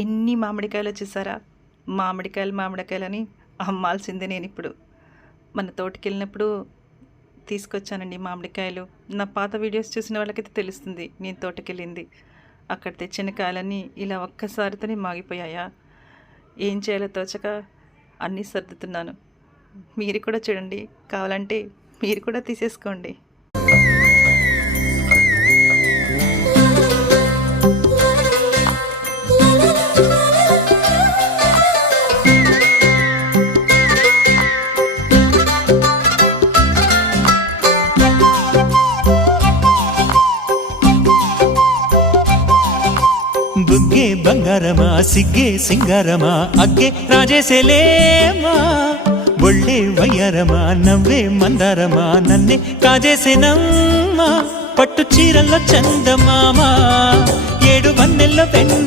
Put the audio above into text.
ఎన్ని మామిడికాయలు చూసారా? మామిడికాయలని అమ్మాల్సిందే నేనిప్పుడు. మన తోటకెళ్ళినప్పుడు తీసుకొచ్చానండి మామిడికాయలు. నా పాత వీడియోస్ చూసిన వాళ్ళకైతే తెలుస్తుంది నేను తోటకెళ్ళింది. అక్కడ తెచ్చిన కాయలన్నీ ఇలా ఒక్కసారితోనే మాగిపోయాయా? ఏం చేయాలో తోచక అన్నీ సర్దుతున్నాను. మీరు కూడా చూడండి, కావాలంటే మీరు కూడా తీసేసుకోండి. బుగ్గే బంగారమా సిగ్గే సింగారమా అగ్గే రాజేసేలేమా ఒళ్ళే వయ్యారమా నవ్వే మందారమా నన్నే కాజేసేనమ్మా పట్టు చీరల్లో చందమామా 7 వన్నెల్లో వెన్నెల